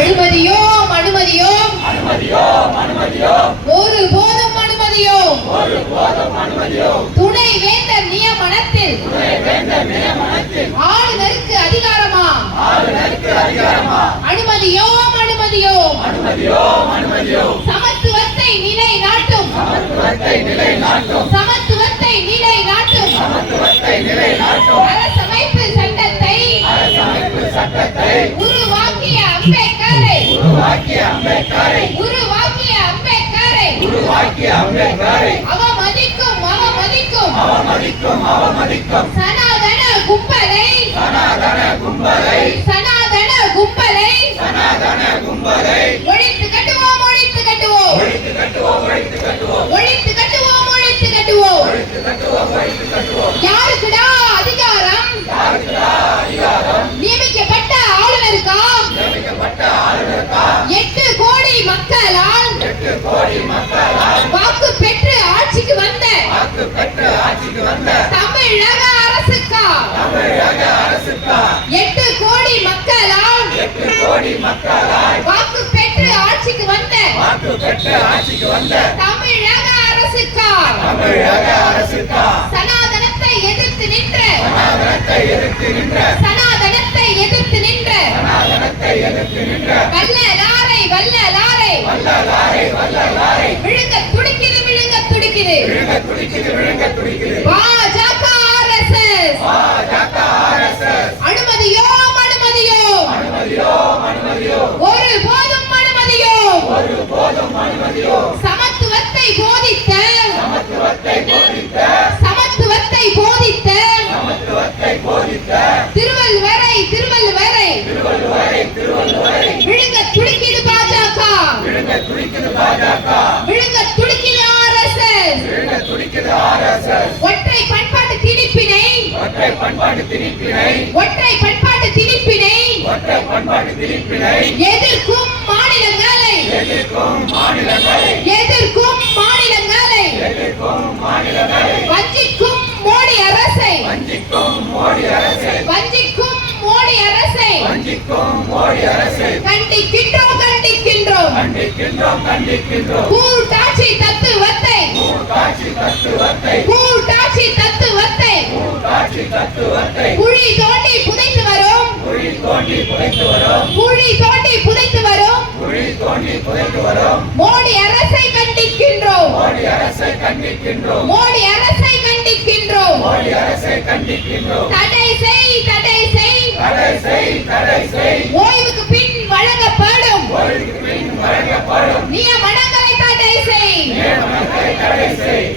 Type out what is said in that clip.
அனுமதியோம் அனுமதியோம் ஒருபோதும் அனுமதியோம் துணை வேந்தர் நியமனத்தில் ஆளுநருக்கு அதிகாரமா அனுமதியோம் சமத்துவத்தை நிலைநாட்டும் அரசமைப்பு சட்டத்தை உருவாக்கிய அம்பேத்கரை அவமதிக்கும் சனாதன கும்பலை ஒழித்து கட்டுவோம் யாருக்குடா அதிகாரம் நியமிக்கப்பட்ட ஆளுநருக்கா 8 கோடி மக்களால் வாக்கு பெற்று ஆட்சிக்கு வந்த தமிழக அரசுக்கா 8 கோடி மக்களால் வாக்கு பெற்று ஆட்சிக்கு வந்த தமிழக அரசுக்கா சனாதனத்தை எதிர்த்து நின்ற வல்லலாரை விழுங்க துடிக்குது பாஜக RSS அனுமதியோம் ஒருபோதும் அனுமதியோம் சமத்துவத்தை போதித்த திருவள்ளுவரை விழுங்க துடிக்குது பாஜக விழுங்க துடிக்குது RSS ஒற்றை பண்பாட்டு திணிப்பினை எதிர்க்கும் மாநிலங்களை வஞ்சிக்கும் மோடி அரசை கண்டிக்கின்றோம் கூட்டாட்சி தத்துவத்தை குழி தோண்டி புதைத்து வரும் மோடி அரசை கண்டிக்கின்றோம் தடை செய் ஓய்வுக்கு பின் வழங்கப்படும் நியமனங்களை தடை செய்